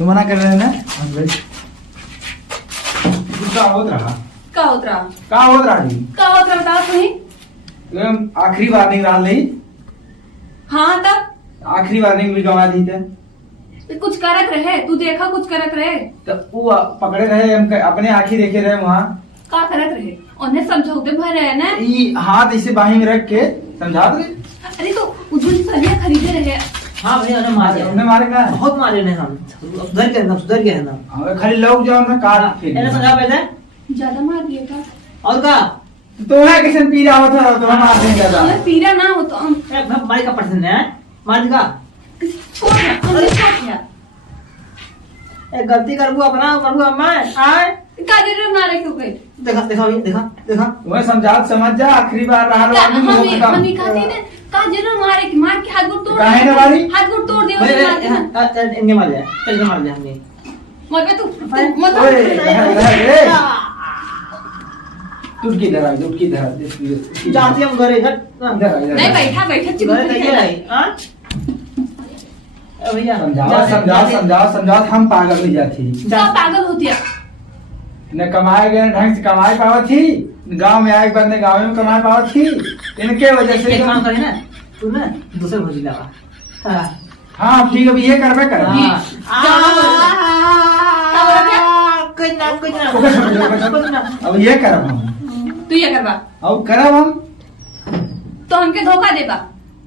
तू मना कर रहे हैं ना का होत रहा का होत रहा का होत रहा जी का होत रहा बता तुम्ही आखिरी वार्निंग रहा नहीं हाँ तब आखिरी वार्निंग भी गवा दी थे कुछ करत रहे तू देखा कुछ करत रहे तो वो पकड़े रहे हम अपने आँखी देखे रहे वहाँ का करत रहे उन्हें समझौते भर रहे ना ये हाथ इसे बाही में रख के समझा दे अरे तो उधर सरिया खरीदे रहे हाँ भैया उन्हें मारे हमने मारे का बहुत मारे ने हम सुधर गए ना सुधर गए ना हमें खाली लोग जाओ ना काट मैंने समझा पहले ज्यादा मार दिया था और का तो है किशन पी रहा होता तो हम मार देंगे ज्यादा हमें पीरा ना हो तो हम मारे का पसंद है मार का छोड़ हमने छोड़ दिया ए गलती करबू अपना करबू अम्मा आए का जरूर मारे क्यों गए देखा देखा ये देखा देखा तुम्हें समझा समझ जा आखिरी बार रहा वार्निंग हो खत्म हम कहते हैं का जरूर मार के हाथ गोड़ तोड़ काहे ना मारी? हाथ गोड़ तोड़ दिया इनके मार दिया चल के मार दिया हमने मत तू मत ओए रे टूट की धरा टूट की धरा जाती हम घरे घर नहीं बैठा बैठा घरे तैयार है हां भैया समझाओ हम पागल नहीं जाती सब पागल होती है न कमाए गए ढंग से कमाई पावा थी गांव में आए एक बार ने गांव में कमाई पावा थी इनके वजह से एक काम करे ना तू ना दूसरे भोजी लगा हाँ ठीक है ये करबे कर अब ये करब हम तू ये करवा अब करब हम तो हमके धोखा देबा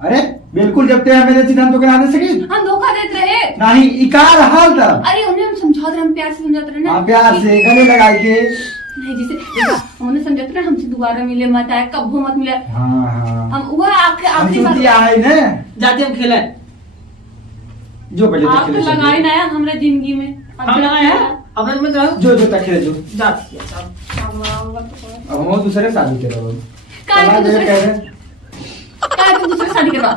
अरे बिल्कुल जब ते हमें देती हम तो करा दे सकी हम धोखा देते रहे नहीं इकार हाल तब अरे उन्हें हम समझाते रहे हम प्यार से समझाते रहे ना हाँ प्यार से गले लगाई के नहीं जैसे देखा उन्हें समझाते रहे हमसे दोबारा मिले मत आए कब मत मिले हाँ हाँ हम वो आखिरी हम दिया है ने जाते हम खेले जो पहले तक आप तो खेले लगाए ना यार हमारे जिंदगी में हम लगाए हैं अपने में रहो जो जो तक खेले जो जाती है अब हम दूसरे शादी के रहो काहे कह दूसरे रहे काहे तू दूसरे शादी करवा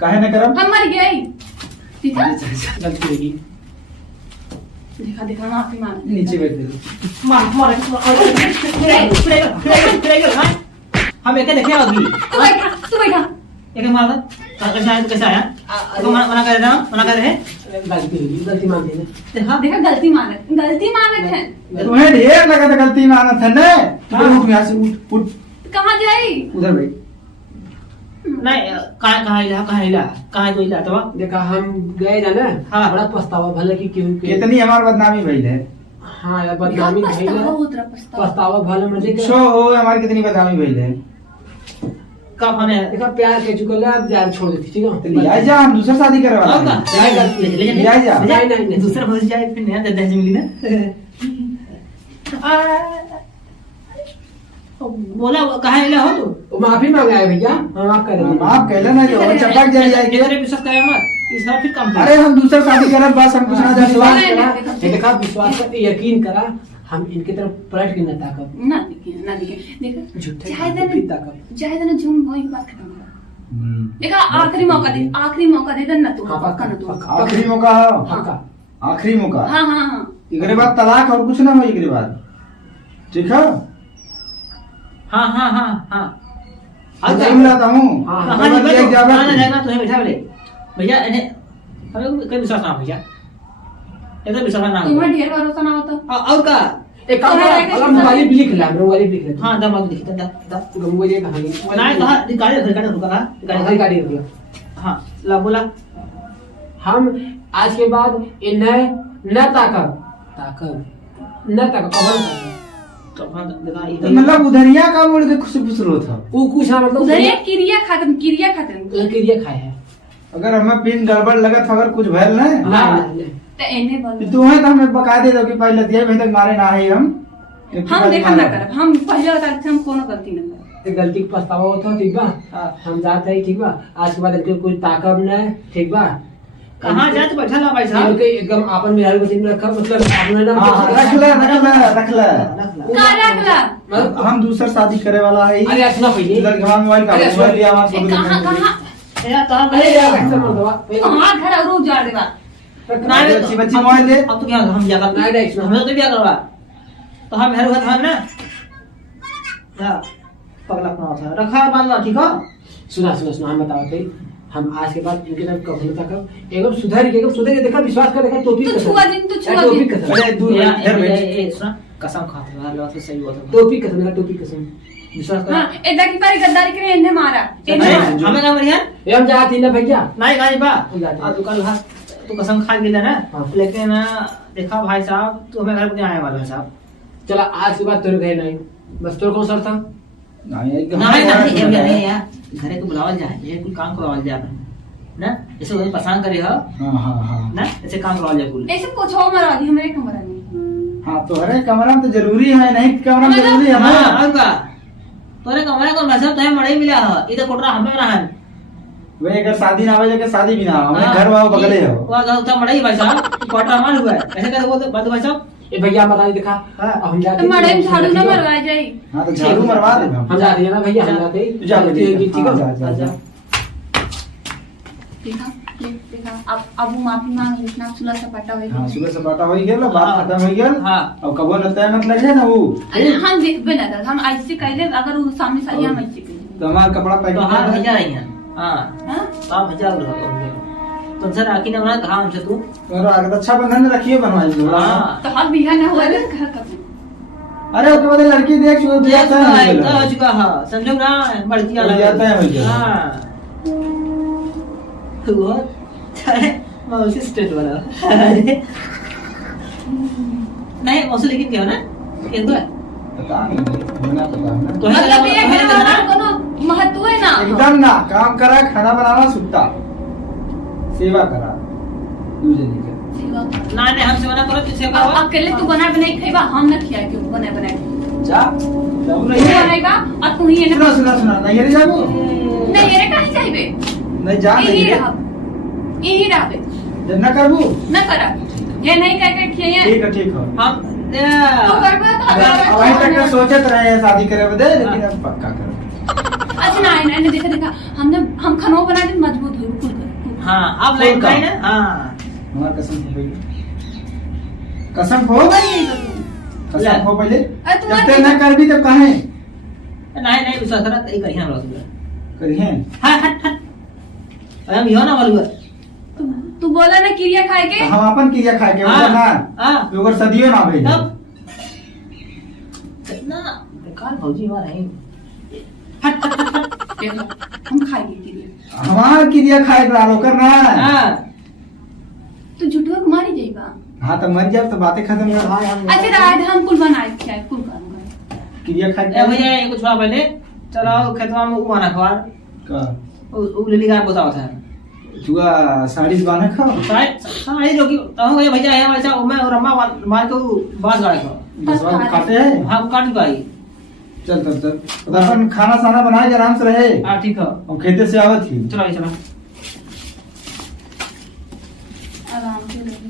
काहे न करब हम मर गए देखा गलती होगी देखा देखा ना आपकी मां नीचे बैठ दे मार मार हम एक देखे अभी तू बैठा एक मार कैसा है कैसा आया तो मना कर रहा मना कर रहे गलती मान दी देखा देखा गलती मानत है तुम्हें ढेर लगा था गलती मानत है ने उठ यहाँ से उठ उठ कहाँ जाई उधर बैठ नहीं कहाँ तो इला तो देखा हम गए ना हाँ। बड़ा पछतावा भले कि क्यों कितनी हमार बदनामी भइल है हाँ यार बदनामी भइल पछतावा है होत रहा पछतावा पछतावा भले मतलब कि शो हो हमारी कितनी बदनामी भइल है कब हमें देखा प्यार के चुकल है अब यार छोड़ देती ठीक है तो लिया जा हम दूसरा शादी करे वाला और का हैं। ले जा। नहीं। दूसरा भोज जाए फिर नया दहेज मिली ना बोला कहाँ इला हो तू माफी मांगा है भैया हम माफ कर देंगे आप कहले ना जो चपक जल जाएगी किधर विश्वास करे मत इस बार फिर काम अरे हम दूसरा शादी करब बस हम कुछ ना जाने विश्वास वाले करा देखा विश्वास कर यकीन करा हम इनकी तरफ पलट के न ताकब ना देखिए देखा झूठे चाहे ताकब ना झूम भाई बात खत्म करो देखा आखिरी मौका दे देना तू हाँ, पक्का ना तू आखिरी मौका हो पक्का आखिरी मौका हाँ हाँ हाँ एकरे बाद तलाक और कुछ ना हो एकरे बाद ठीक है हाँ हाँ हाँ हाँ आज मैं लाता हूँ हाँ, कहाँ मैं एक जाएगा जावा जाएगा तुम्हें बैठा बोले भैया इन्हें हमें कोई विश्वास ना भैया ये तो विश्वास ना तुम्हें ढेर भरोसा ना होता और का एक काम करो अगर मोबाइल भी लिख ला मोबाइल भी लिख ले हाँ दम लिख दा गंगू ये कहानी ना कहा गाड़ी घर का रुका ना गाड़ी गाड़ी रुक हाँ ला बोला हम आज के बाद इन्हें न ताकब न ताकब कबल तो हाँ देखा तो मतलब उधरिया का मुड़ के खुश फुसरो था वो कुछ ना मतलब उधर ये क्रिया खत्म क्रिया खाए है अगर हमें पिन गड़बड़ लगत अगर कुछ भैल ना ना तो एने बोल तुम्हें तो हमें बका दे दो कि पहले दिया भाई तक मारे ना है हम देखा ना करब हम पहले बता हम कोनो गलती ना करब गलती का पछतावा होता ठीक बा हम जाते हैं ठीक बा आज के बाद इनके कोई ताकब न ठीक बा कहाँ जाए तो बैठा ला भाई साहब के एकदम आपन में हर बचन में रखा मतलब आपने ना रख ले का रखला मतलब हम दूसरा शादी करे वाला है अरे यार सुना पहले लड़के हमारा मोबाइल का अरे मोबाइल लिया हमारा ए, कहाँ कहाँ यार तो हम अरे यार ऐसा मत दवा कहाँ घर और उजाड़ देवा बच्ची बच्ची मोबाइल दे अब तो क्या हम ज्यादा नहीं, नहीं, सुनो। हमें तो क्या करवा तो हम हेर हुआ ना हाँ पगला अपना था रखा बांधना ठीक है सुना हम बताओ थे हम आज के बाद इनके नाम कभी ना तक एकदम सुधर के देखा विश्वास कर देखा टोपी तू कसम। छुआ दिन, तू छुआ टोपी दिन। कसम। अरे दूर इधर बैठ। ए सुना कसम खाते हो लो तो सही बात है टोपी कसम देखा टोपी कसम। विश्वास कर हाँ एदा की पारी गद्दारी करे इन्हें मारा अरे इन्हें मारा। हमें का बढ़िया ये हम जाती ना भैया। नहीं गाड़ी बा हम जाते हैं। आ दुकान हाथ तू कसम खा गेला ना हाँ। लेकिन देखा भाई साहब तू हमें घर पे आने वाला है साहब चला आज के बाद तेरे गए नहीं बस तेरे कौन सर था नहीं एक नहीं यार घरे को बुलावल जाए ये कोई काम करवाल जाए ना ऐसे कोई पसंद करे हो हाँ ना ऐसे काम करवाल जाए कुल ऐसे कुछ हो मरवा दी हमारे कमरा में। हाँ तो अरे कमरा में तो जरूरी है, नहीं कमरा में जरूरी है हां ना। और का तोरे कमरा को मतलब तोहे मड़ई मिला हो इधर कोटरा हमें रहन वे अगर शादी ना हो जाके शादी भी ना हो, हमें हाँ, घर वाला बगले हो। वो का उतना मड़ई भाई साहब कोटरा हमार हुआ है ऐसे कैसे बोलते बात भाई साहब ये भैया बता दिखा हाँ। हम जाते तो मड़े में झाड़ू ना मरवा जाए। हाँ तो झाड़ू मरवा दे हम जाते हैं ना भैया हम जाते तू जा बेटी, ठीक हाँ, है जा, जा, जा। देखा देखा अब वो माफी मांग इतना सुलह सपाटा हाँ होई। सुबह सपाटा हो गया, बात हाँ। खत्म हो गया। हाँ। अब कबो न तय मत लगे ना वो अरे हम देखबे ना दर हम ऐसे कहले अगर वो सामने सही हम ऐसे कहले। तो हमारा कपड़ा पैक तो हां भेजा रही हैं हां हां हां भेजा रहो तो जरा आकी ने बना कहा हमसे तू तो अगर अच्छा बंधन रखिए बनवाई जो। हां तो हम बिहा ना हुआ तो कह कर। अरे उसके बाद लड़की देख चुके ये दिया था तो हो चुका है समझो ना बढ़ती बढ़ जाता है मुझे। हां वो चाहे मौसी स्टेट वाला नहीं मौसी लेकिन क्या हो ना ये तो है पता नहीं होना पता ना। तो मतलब ये घर वाला कोनो महत्व है ना। एकदम ना काम करा, खाना बनाना, सुता, सेवा करा दूजे लेकर। सेवा कर। ना नहीं हमसे मना करो किसे अब कहो अकेले तू बना बनाई खाइबा हम न खिया क्यों बना बनाई। जा जाऊ तू नहीं है। बनेगा और तू ही सुना सुना सुना नहीं रे जाबो नहीं ये कहीं चाहिए नहीं जा यही नहीं रहा यही रहा जब ना करबू न करा ये नहीं कह के खिया ठीक है ठीक है। हम तू करबा तो वहीं तक का सोचत रहे हैं शादी करे बदे, लेकिन अब पक्का करो। अच्छा ना ना देखा देखा हमने हम खाना बना के मजबूत हो कुल कर। हां अब लाइन का है ना हां हमारा कसम हो गई, कसम हो गई, कसम हो पहले। अरे जब तक ना करबी तब काहे नहीं नहीं विश्वास करा यही करिए हम लोग करिए। हट हट हट हम यो ना वालू तू बोला ना क्रिया खाए के हम अपन क्रिया खाए के हाँ, वो ना हाँ। लोगर सदियों ना भेज। तब कितना बेकार भौजी हुआ नहीं हट हट हट हट देखो हम खाएंगे क्रिया हमार क्रिया खाए के लालो करना। हां तू झूठो मारी जाइबा। हाँ तो मर जाए तो बातें खत्म कर। अच्छा रात हम कुल बनाए खाए कुल करूंगा। क्रिया खाए ए भैया ये कुछ पहले चलो खेतवा में उगाना खवार का उ लिली का बताओ था जुआ साड़ी बाने खाओ साड़ी जो कि तो भैया भैया है वैसा मैं और अम्मा मार के बास गाड़े को बसवा को काटे है। हम काट पाई चल चल चल तो अपन खाना साना बनाए के आराम से रहे। हां ठीक है हम खेते से आवत थी। चलो चलो आराम से रहे।